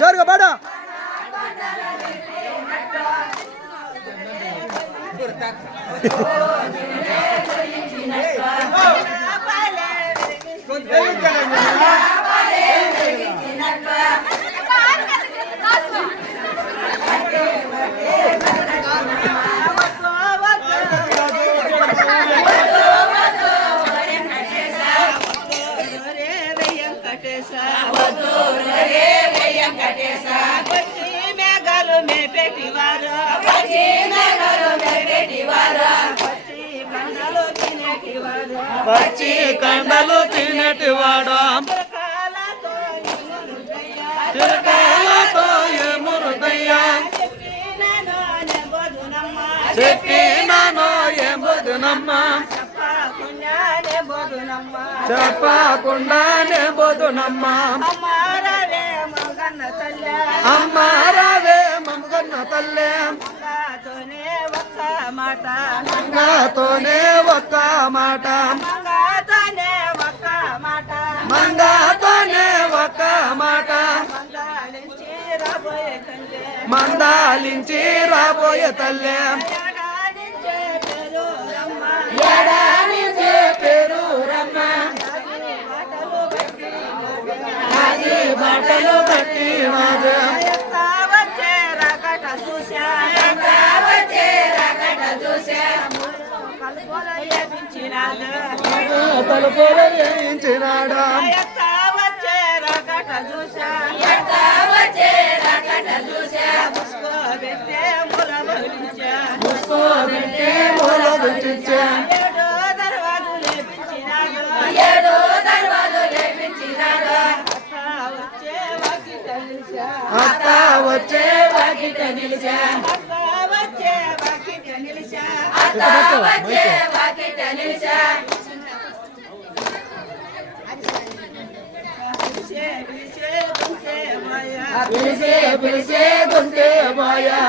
జరుగు బాడా పచ్చి కండలు తినేటివాడు చిరకాలతో ఎమురుదయ్యా చెప్పినాను ఏబోదునమ్మా చెప్పకుండానే బోదునమ్మా అమ్మారావే మమ్మగన్న తల్లే మంగాతోనే ఒక్క మాట మంగాతోనే ఒక్క మాట మందాలించి రాబోయే తల్లే ఏడానించే పేరు రమ్మ అది బట్టలు కట్టి మాదే తలుపులు వేయించినాడా ముసుకోబెట్టే మూల గుర్తించా అత్త వచ్చే వాకిట నిలిచా పిలిచే గుంటే మాయా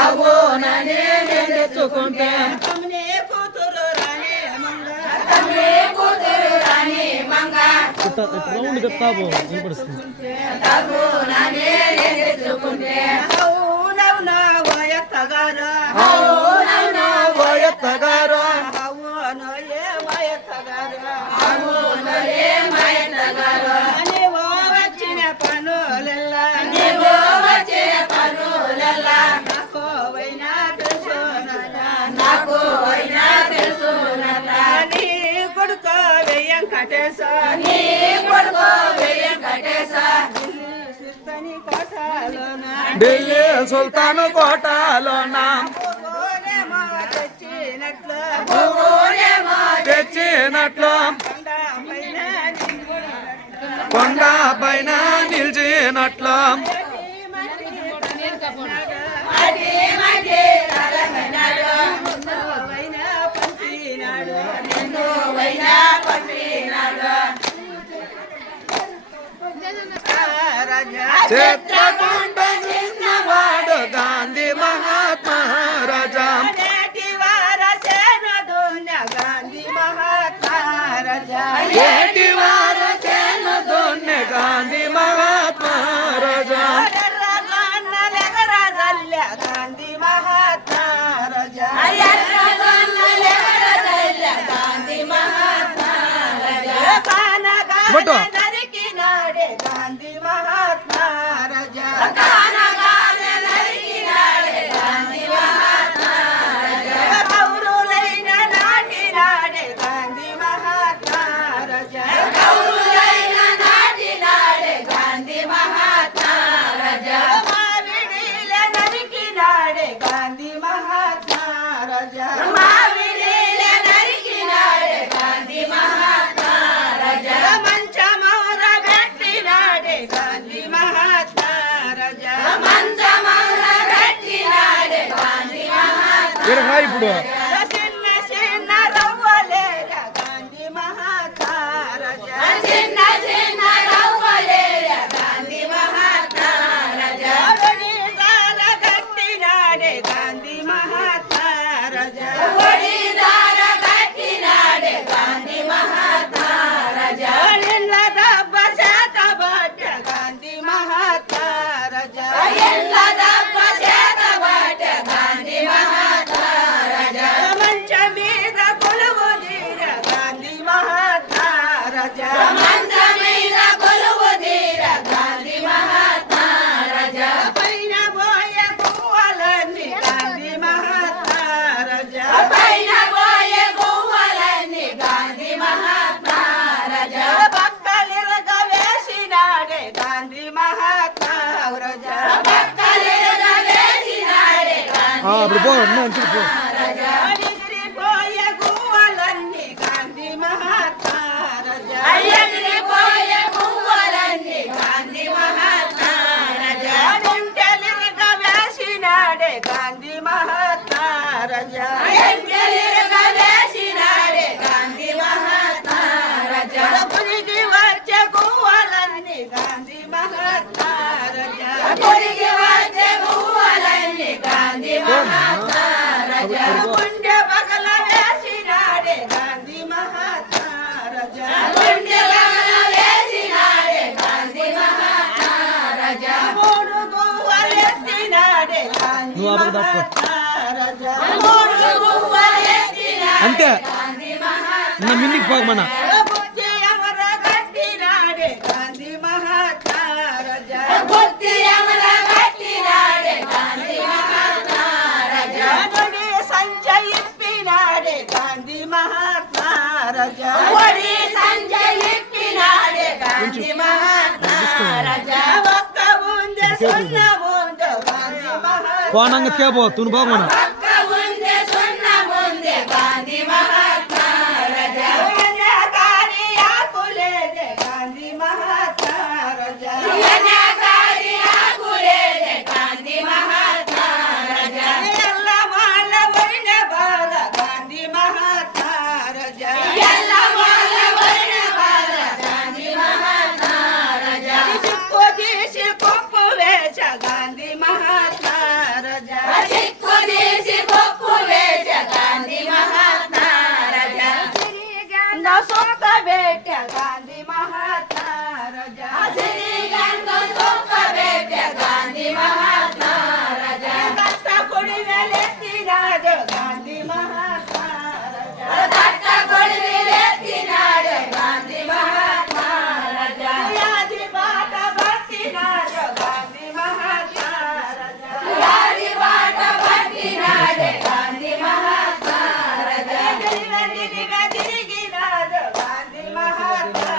అవో ననే తెచ్చుకుంటే రౌండ్ చెప్తావు వినపడుస్తుంది వచ్చిన పనులెల్లా నాకు అయినా తెలుసు కొడుకో వెంకటేశ ఢిల్లీ సుల్తాన్ కోటలోన నిలిచినట్లు కొండ పైన నిలిచినట్లు చిత్రకుండ చిన్నవాడు గాంధీ మహాత్మా రాజా గాంధీ మహాత్మా రాజా ఏటి వారు చేనుదోన్య గాంధీ మహాత్మా రాజా గాంధీ మహాత్మా రాజా బట్టు నరికినాడే గాంధీ మహాత్మా రాజా కౌరులైన నాటినాడే గాంధీ మహాత్మా రాజా మావిడిల నరికినాడే గాంధీ మహాత్మా రాజా మంచమౌర పెట్టినాడే గాంధీ మహాత్మా రాజా ఇప్పుడు చిన్న చిన్న రవ్వలేర గాంధీ మహాత్మా రాజా ఒడిదార కట్టినాడే గాంధీ మహాత్మా రాజా నిన్న దెబ్బ చేతబడ్డ గాంధీ మహాత్మా రాజా మంచ మీద కొలువు తీర గాంధీ మహాత్మా రాజా పైన పోయే పువ్వులన్నీ గాంధీ మహాత్మా రాజా పక్కలిరగ వేసినాడే గాంధీ మహాత్మా రాజా ఇప్పుడు పో పో ఎగిరిపోయే గువ్వలన్నీ గాంధీ మహాత్మా రాజా నింటెలిరగ వేసినాడే గాంధీ మహాత్మా రాజా గురికి వచ్చే గువ్వలన్నీ గాంధీ మహాత్మా రాజా గుండె పగల వేసినాడే గాంధీ మహాత్మా రాజా మూడు గువ్వలెత్తినాడే గాంధీ నువ్వు అప్పుడు తప్పు. మహాత్మా రాజా అంతే నా మిన్నికి పోగమన్నా బుద్ధి అమర గట్టినాడే గాంధీ మహాత్మా రాజా బడి సంచయిప్పినాడే గాంధీ మహాత్మా రాజా ఒక్క ఉందే సున్న ఉందే గాంధీ మహాత్మా పోనంగా తేపో తును పోగమన్నా కాని ఆకులేదే గాంధీ మహాత్మా రాజా ఎల్ల మాల వరిన బాల గాంధీ మహాత్మా రాజా సిక్కు తీసి కొప్పు వేచ గాంధీ మహాత్మా రాజా నా సొంత బేట గాంధీ మహాత్మా రాజా కష్ట కొడి వెలెత్తినాడు గాంధీ మహాత్మా రాజా వ్యాధి బాట పట్టినాడు గాంధీ మహాత్మా రాజా తిరిగినాడు గాంధీ మహాత్మా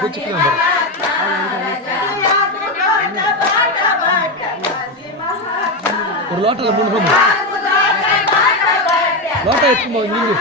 ಕುಚ್ಚಿಕ್ಕಿಲ್ಲ ஒரு லோட்டல மூணு லோட்டா எடுத்துமா நீங்க